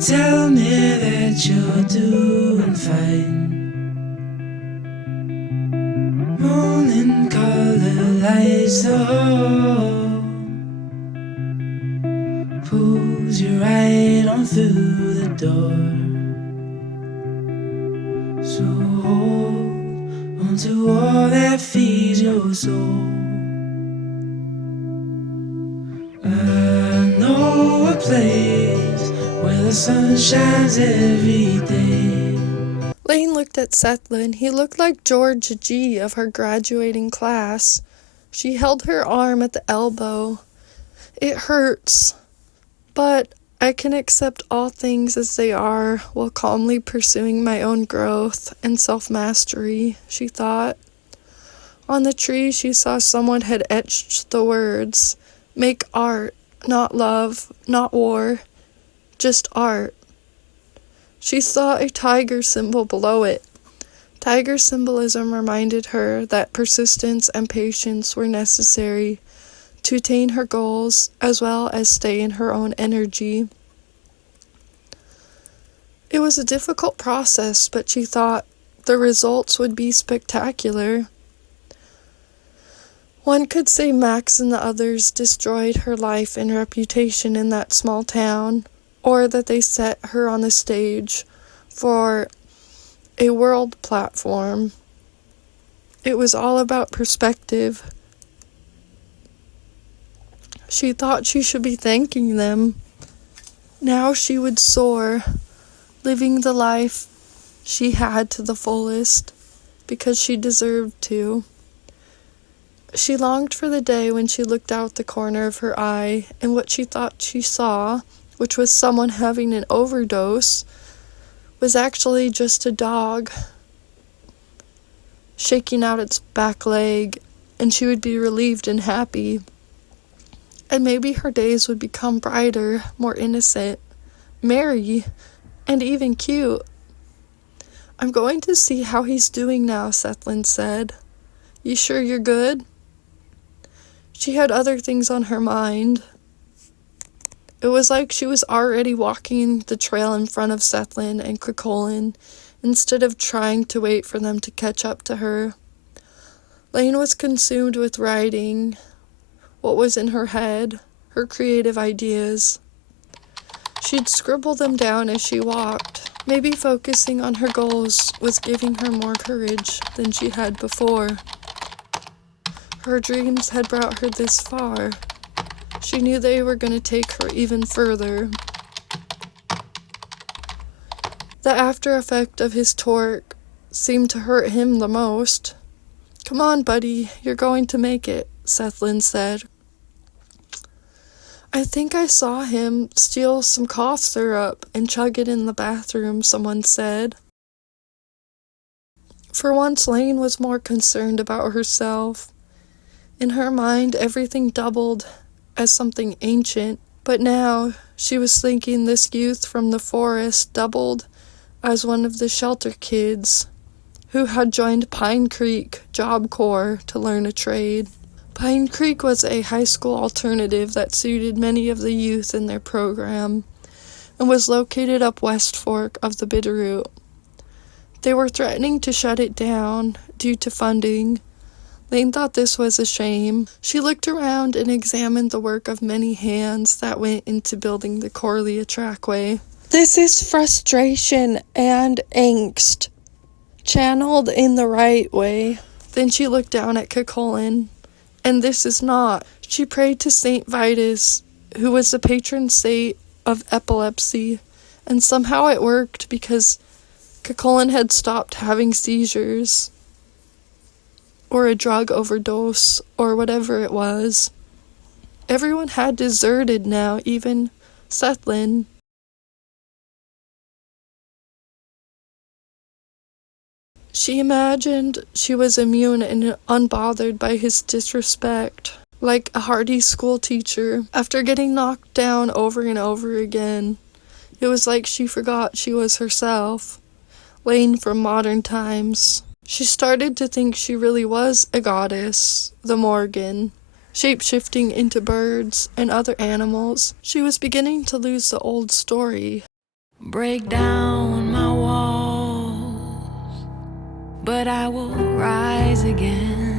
tell me that you're doing fine. Morning color lights the hall, pulls you right on through the door. So hold on to all that feeds your soul. I know a place where the sun shines every day. Laine looked at Sethlin. He looked like George G. of her graduating class. She held her arm at the elbow. It hurts, but I can accept all things as they are while calmly pursuing my own growth and self-mastery, she thought. On the tree, she saw someone had etched the words, "Make art, not love, not war, just art." She saw a tiger symbol below it. Tiger symbolism reminded her that persistence and patience were necessary to attain her goals as well as stay in her own energy. It was a difficult process, but she thought the results would be spectacular. One could say Max and the others destroyed her life and reputation in that small town, or that they set her on the stage for a world platform. It was all about perspective. She thought she should be thanking them. Now she would soar, living the life she had to the fullest, because she deserved to. She longed for the day when she looked out the corner of her eye, and what she thought she saw, which was someone having an overdose, was actually just a dog shaking out its back leg, and she would be relieved and happy. And maybe her days would become brighter, more innocent, merry, and even cute. "I'm going to see how he's doing now," Sethlin said. "You sure you're good?" She had other things on her mind. It was like she was already walking the trail in front of Sethlin and Cuchulain, instead of trying to wait for them to catch up to her. Laine was consumed with writing what was in her head, her creative ideas. She'd scribble them down as she walked. Maybe focusing on her goals was giving her more courage than she had before. Her dreams had brought her this far. She knew they were going to take her even further. The after effect of his torque seemed to hurt him the most. "Come on, buddy, you're going to make it," Sethlin said. "I think I saw him steal some cough syrup and chug it in the bathroom," someone said. For once, Laine was more concerned about herself. In her mind, everything doubled as something ancient, but now she was thinking this youth from the forest doubled as one of the shelter kids who had joined Pine Creek Job Corps to learn a trade. Pine Creek was a high school alternative that suited many of the youth in their program and was located up West Fork of the Bitterroot. They were threatening to shut it down due to funding. Laine thought this was a shame. She looked around and examined the work of many hands that went into building the Corlea Trackway. This is frustration and angst, channeled in the right way. Then she looked down at Cuchulain. And this is not. She prayed to Saint Vitus, who was the patron saint of epilepsy, and somehow it worked because Cuchulain had stopped having seizures, or a drug overdose, or whatever it was. Everyone had deserted now, even Sethlin. She imagined she was immune and unbothered by his disrespect, like a hardy school teacher after getting knocked down over and over again. It was like she forgot she was herself, Laine from modern times. She started to think she really was a goddess, the Morgan, shape-shifting into birds and other animals. She was beginning to lose the old story. break down my walls, but I will rise again,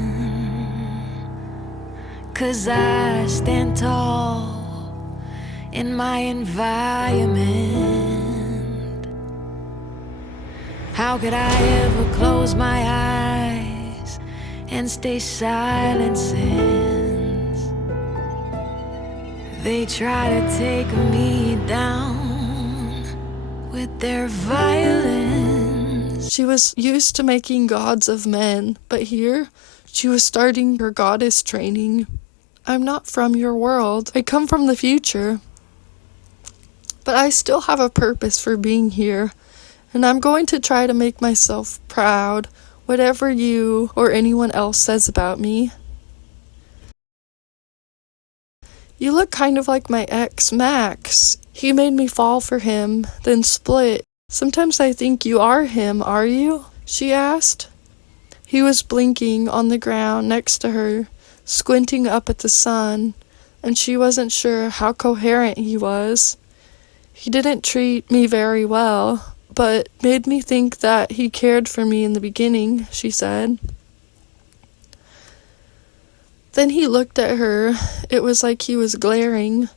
'cause I stand tall in my environment. How could I ever close my eyes and stay silent since they try to take me down with their violence? She was used to making gods of men, but here she was starting her goddess training. I'm not from your world. I come from the future. But I still have a purpose for being here, and I'm going to try to make myself proud, whatever you or anyone else says about me. You look kind of like my ex, Max. He made me fall for him, then split. Sometimes I think you are him, are you? She asked. He was blinking on the ground next to her, squinting up at the sun, and she wasn't sure how coherent he was. He didn't treat me very well, but made me think that he cared for me in the beginning, she said. Then he looked at her. It was like he was glaring.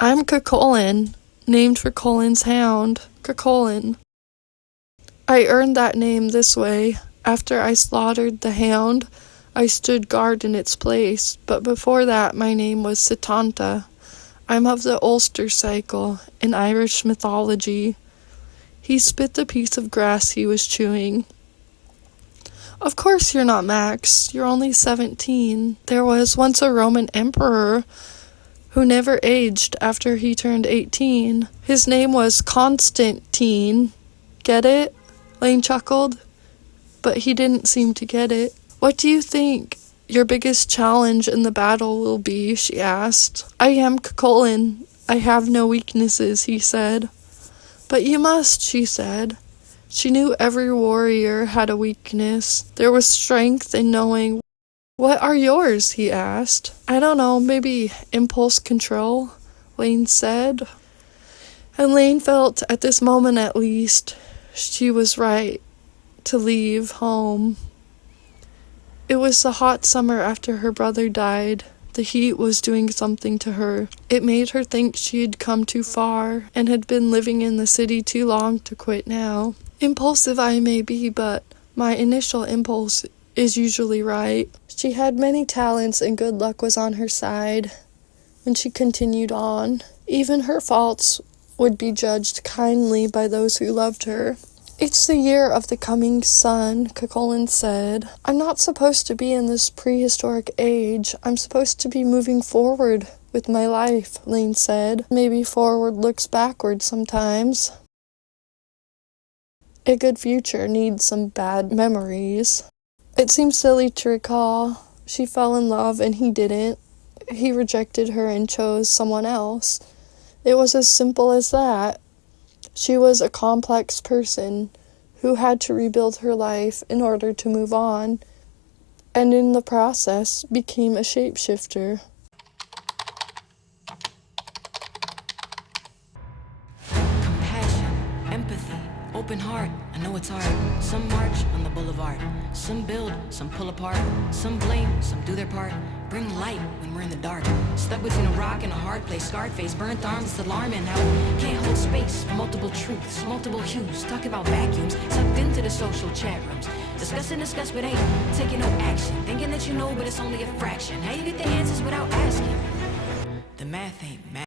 I'm Cuchulain, named for Colin's hound, Cuchulain. I earned that name this way. After I slaughtered the hound, I stood guard in its place, but before that my name was Setanta. I'm of the Ulstercycle, in Irish mythology. He spit the piece of grass he was chewing. Of course you're not Max. You're only 17. There was once a Roman emperor who never aged after he turned 18. His name was Constantine. Get it? Laine chuckled, but he didn't seem to get it. What do you think your biggest challenge in the battle will be? She asked. I am Cuchulain. I have no weaknesses, he said. But you must, she said. She knew every warrior had a weakness. There was strength in knowing. What are yours? He asked. I don't know, maybe impulse control, Laine said. And Laine felt, at this moment at least, she was right to leave home. It was the hot summer after her brother died. The heat was doing something to her. It made her think she had come too far and had been living in the city too long to quit now. Impulsive I may be, but my initial impulse is usually right. She had many talents and good luck was on her side when she continued on. Even her faults would be judged kindly by those who loved her. It's the year of the coming sun, Cuchulain said. I'm not supposed to be in this prehistoric age. I'm supposed to be moving forward with my life, Laine said. Maybe forward looks backward sometimes. A good future needs some bad memories. It seems silly to recall. She fell in love and he didn't. He rejected her and chose someone else. It was as simple as that. She was a complex person who had to rebuild her life in order to move on, and in the process became a shapeshifter. Compassion, empathy, open heart. I know it's hard. Some march on the boulevard. Some build, some pull apart. Some blame, some do their part. Bring light when we're in the dark. Stuck between a rock and a hard place. Scarred face, burnt arms, it's alarming how we can't hold space. Multiple truths, multiple hues. Talking about vacuums, sucked into the social chat rooms. Discuss, but ain't taking no action. Thinking that you know, but it's only a fraction. How you get the answers without asking? The math ain't math.